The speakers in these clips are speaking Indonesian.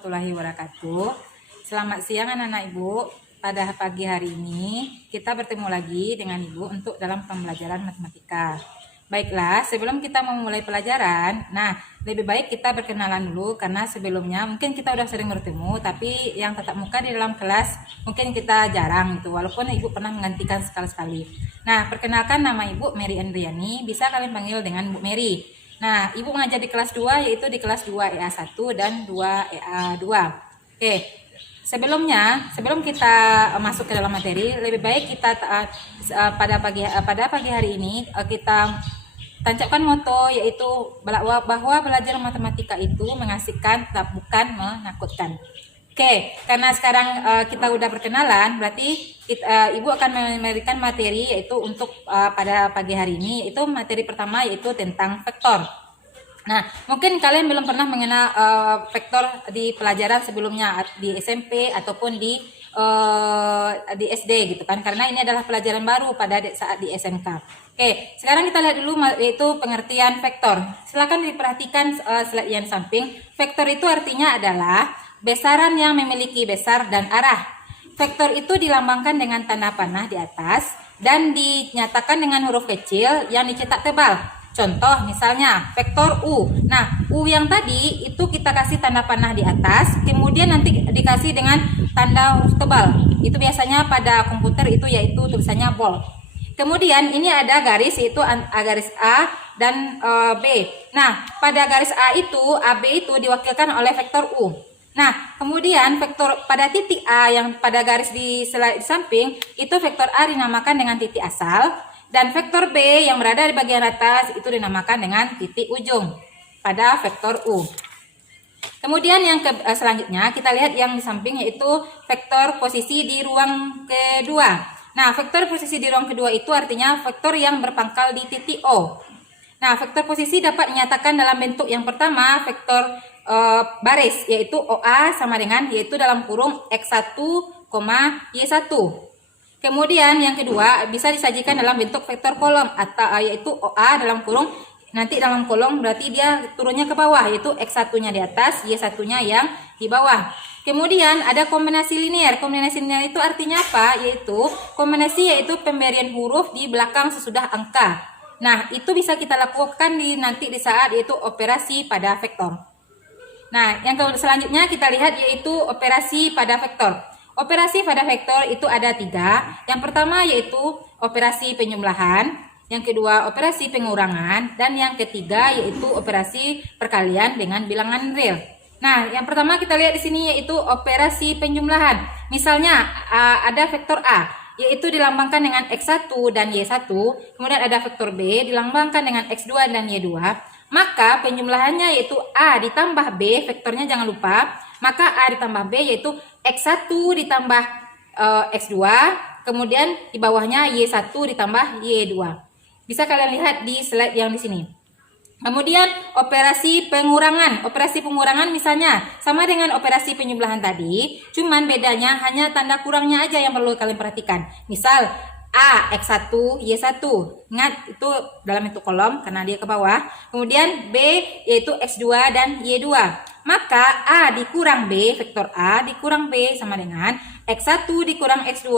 warahmatullahi wabarakatuh. Selamat siang anak-anak Ibu. Pada pagi hari ini kita bertemu lagi dengan Ibu untuk dalam pembelajaran matematika. Baiklah, sebelum kita memulai pelajaran, lebih baik kita berkenalan dulu karena sebelumnya mungkin kita udah sering bertemu, tapi yang tatap muka di dalam kelas mungkin kita jarang gitu, walaupun Ibu pernah menggantikan sekali-sekali. Perkenalkan, nama Ibu Mary Andriani, bisa kalian panggil dengan Bu Mary. Ibu mengajar di kelas 2, yaitu di kelas 2 EA1 dan 2 EA2. Oke, sebelum kita masuk ke dalam materi, lebih baik kita pada pagi hari ini kita tancapkan moto, yaitu bahwa belajar matematika itu mengasihkan, bukan menakutkan. Oke, karena sekarang kita udah berkenalan, berarti Ibu akan memberikan materi, yaitu untuk pada pagi hari ini, itu materi pertama yaitu tentang vektor. Mungkin kalian belum pernah mengenal vektor di pelajaran sebelumnya di SMP ataupun di SD gitu kan, karena ini adalah pelajaran baru pada saat di SMK. Oke, sekarang kita lihat dulu yaitu pengertian vektor. Silakan diperhatikan slide yang samping. Vektor itu artinya adalah besaran yang memiliki besar dan arah. Vektor itu dilambangkan dengan tanda panah di atas dan dinyatakan dengan huruf kecil yang dicetak tebal. Contoh misalnya vektor U. U yang tadi itu kita kasih tanda panah di atas, kemudian nanti dikasih dengan tanda huruf tebal. Itu biasanya pada komputer itu yaitu tulisannya bold. Kemudian ini ada garis, yaitu garis A dan B. Pada garis A itu, AB itu diwakilkan oleh vektor U. Kemudian vektor pada titik A yang pada garis di samping itu vektor A dinamakan dengan titik asal, dan vektor B yang berada di bagian atas itu dinamakan dengan titik ujung pada vektor U. Kemudian yang selanjutnya kita lihat yang di samping, yaitu vektor posisi di ruang kedua. Vektor posisi di ruang kedua itu artinya vektor yang berpangkal di titik O. Vektor posisi dapat dinyatakan dalam bentuk yang pertama, vektor baris, yaitu OA sama dengan, yaitu dalam kurung X1, Y1. Kemudian yang kedua bisa disajikan dalam bentuk vektor kolom, atau yaitu OA dalam kurung, nanti dalam kolom berarti dia turunnya ke bawah, yaitu X1-nya di atas, Y1-nya yang di bawah. Kemudian ada kombinasi linear. Kombinasi linear itu artinya apa? Yaitu yaitu pemberian huruf di belakang sesudah angka. Itu bisa kita lakukan nanti di saat yaitu operasi pada vektor. Yang selanjutnya kita lihat yaitu operasi pada vektor. Operasi pada vektor itu ada 3. Yang pertama yaitu operasi penjumlahan, yang kedua operasi pengurangan, dan yang ketiga yaitu operasi perkalian dengan bilangan real. Yang pertama kita lihat di sini yaitu operasi penjumlahan. Misalnya ada vektor A, yaitu dilambangkan dengan X1 dan Y1, kemudian ada vektor B dilambangkan dengan X2 dan Y2. Maka penjumlahannya yaitu A ditambah B, vektornya jangan lupa. Maka A ditambah B yaitu X1 ditambah X2, kemudian di bawahnya Y1 ditambah Y2. Bisa kalian lihat di slide yang di sini. Kemudian operasi pengurangan. Operasi pengurangan misalnya sama dengan operasi penjumlahan tadi, cuman bedanya hanya tanda kurangnya aja yang perlu kalian perhatikan. Misal A, X1, Y1. Ingat itu dalam bentuk kolom karena dia ke bawah. Kemudian B yaitu X2 dan Y2. Maka A dikurang B, vektor A dikurang B sama dengan X1 dikurang X2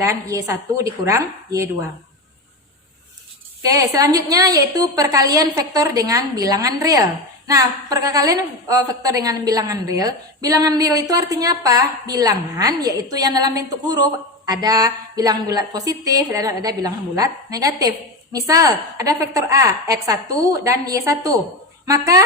dan Y1 dikurang Y2. Oke, selanjutnya yaitu perkalian vektor dengan bilangan real. Perkalian vektor dengan bilangan real. Bilangan real itu artinya apa? Bilangan yaitu yang dalam bentuk huruf. Ada bilangan bulat positif dan ada bilangan bulat negatif. Misal ada vektor A, X1 dan Y1. Maka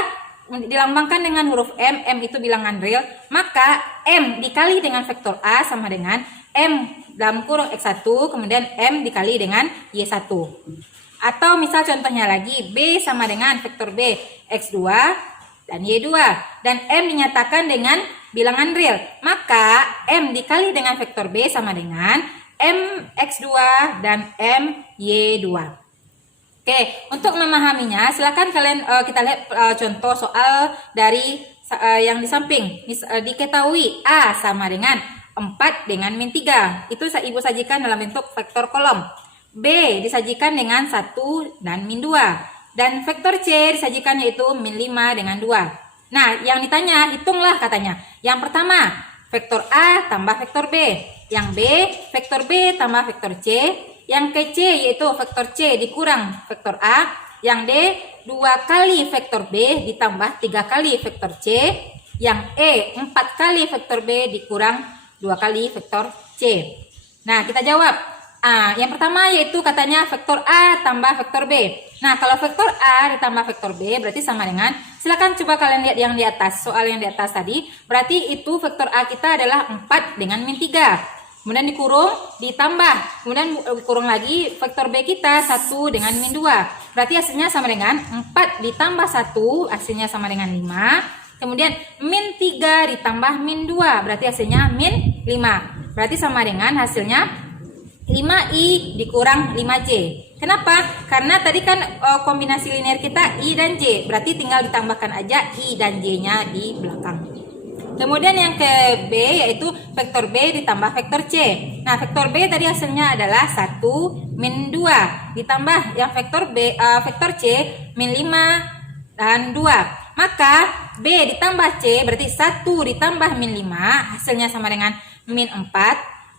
dilambangkan dengan huruf M, M itu bilangan real. Maka M dikali dengan vektor A sama dengan M dalam kurung X1, kemudian M dikali dengan Y1. Atau misal contohnya lagi, B sama dengan vektor B, X2 dan Y2. Dan M dinyatakan dengan bilangan real. Maka M dikali dengan vektor B sama dengan M X2 dan M Y2. Oke, untuk memahaminya silakan kalian kita lihat contoh soal dari yang di samping. Diketahui A sama dengan 4 dengan min 3. Itu Ibu sajikan dalam bentuk vektor kolom. B disajikan dengan 1 dan min 2. Dan vektor C disajikan yaitu min 5 dengan 2. Nah, yang ditanya, hitunglah katanya. Yang pertama, vektor A tambah vektor B. Yang B, vektor B tambah vektor C. Yang ke C yaitu vektor C dikurang vektor A. Yang D, 2 kali vektor B ditambah 3 kali vektor C. Yang E, 4 kali vektor B dikurang 2 kali vektor C. Nah, kita jawab. Yang pertama yaitu katanya vektor A tambah vektor B. Nah, kalau vektor A ditambah vektor B berarti sama dengan, silakan coba kalian lihat yang di atas, soal yang di atas tadi. Berarti itu vektor A kita adalah 4 dengan min 3. Kemudian dikurung, ditambah. Kemudian dikurung lagi vektor B kita 1 dengan min 2. Berarti hasilnya sama dengan 4 ditambah 1, hasilnya sama dengan 5. Kemudian min 3 ditambah min 2, berarti hasilnya min 5. Berarti sama dengan hasilnya 5i dikurang 5j. Kenapa? Karena tadi kan kombinasi linear kita i dan j. Berarti tinggal ditambahkan aja i dan j-nya di belakang. Kemudian yang ke B yaitu vektor B ditambah vektor C. Nah, vektor B tadi hasilnya adalah 1 min 2. Ditambah yang vektor B, vektor C min 5 dan 2. Maka B ditambah C berarti 1 ditambah min 5. Hasilnya sama dengan min 4.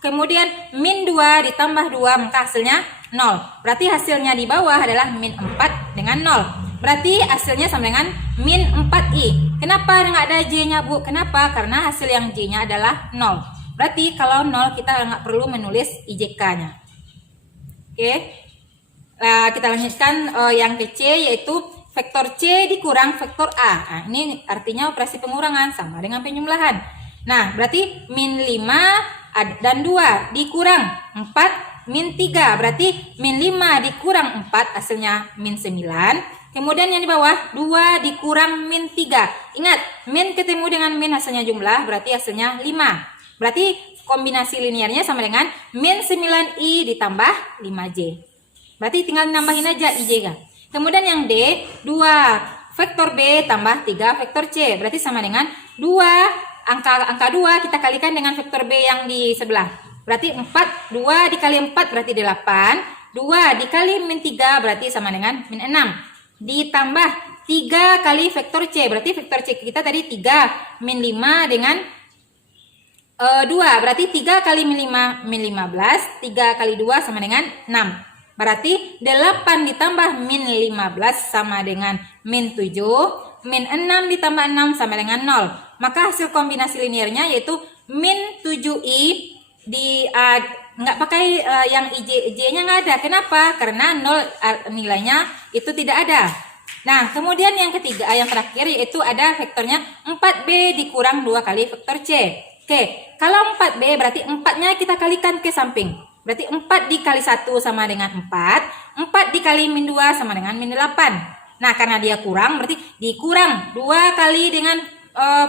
Kemudian min 2 ditambah 2 maka hasilnya 0. Berarti hasilnya di bawah adalah min 4 dengan 0. Berarti hasilnya sama dengan min 4i. Kenapa nggak ada j-nya, Bu? Kenapa? Karena hasil yang j-nya adalah 0. Berarti kalau 0 kita nggak perlu menulis ijk-nya. Oke. Nah, kita lanjutkan yang ke C yaitu vektor C dikurang vektor A. Nah, ini artinya operasi pengurangan sama dengan penjumlahan. Nah, berarti min 5 dan 2 dikurang 4 min 3. Berarti min 5 dikurang 4 hasilnya min 9. Kemudian yang di bawah 2 dikurang min 3. Ingat, min ketemu dengan min hasilnya jumlah, berarti hasilnya 5. Berarti kombinasi linearnya sama dengan min 9i ditambah 5j. Berarti tinggal nambahin aja ij kan. Kemudian yang D, 2 vektor B tambah 3 vektor C. Berarti sama dengan 2 angka 2 kita kalikan dengan vektor B yang di sebelah. Berarti 4, 2 dikali 4 berarti 8. 2 dikali min 3 berarti sama dengan min 6. Ditambah 3 kali vektor C. Berarti vektor C kita tadi 3 min 5 dengan 2. Berarti 3 kali min 5 min 15. 3 kali 2 sama dengan 6. Berarti 8 ditambah min 15 sama dengan min 7. Min 6 ditambah 6 sama dengan 0. Maka hasil kombinasi linearnya yaitu min 7i di nggak pakai yang j-nya nggak ada. Kenapa? Karena 0 nilainya itu tidak ada. Nah, kemudian yang ketiga, yang terakhir yaitu ada vektornya 4b dikurang 2 kali vektor c. Oke, kalau 4b berarti 4-nya kita kalikan ke samping. Berarti 4 dikali 1 sama dengan 4. 4 dikali min 2 sama dengan min 8. Nah, karena dia kurang berarti dikurang 2 kali dengan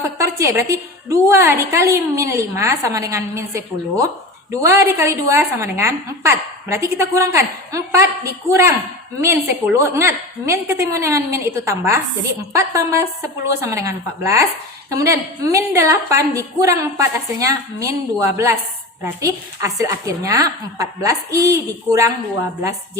vektor C. Berarti 2 dikali min 5 sama dengan min 10. 2 dikali 2 sama dengan 4. Berarti kita kurangkan 4 dikurang min 10. Ingat, min ketemu dengan min itu tambah. Jadi 4 tambah 10 sama dengan 14. Kemudian min 8 dikurang 4 hasilnya min 12. Berarti hasil akhirnya 14i dikurang 12j.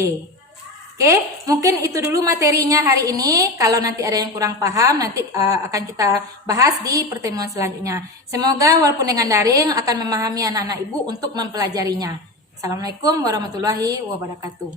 Oke, mungkin itu dulu materinya hari ini. Kalau nanti ada yang kurang paham, nanti akan kita bahas di pertemuan selanjutnya. Semoga walaupun dengan daring akan memahami anak-anak ibu untuk mempelajarinya. Assalamualaikum warahmatullahi wabarakatuh.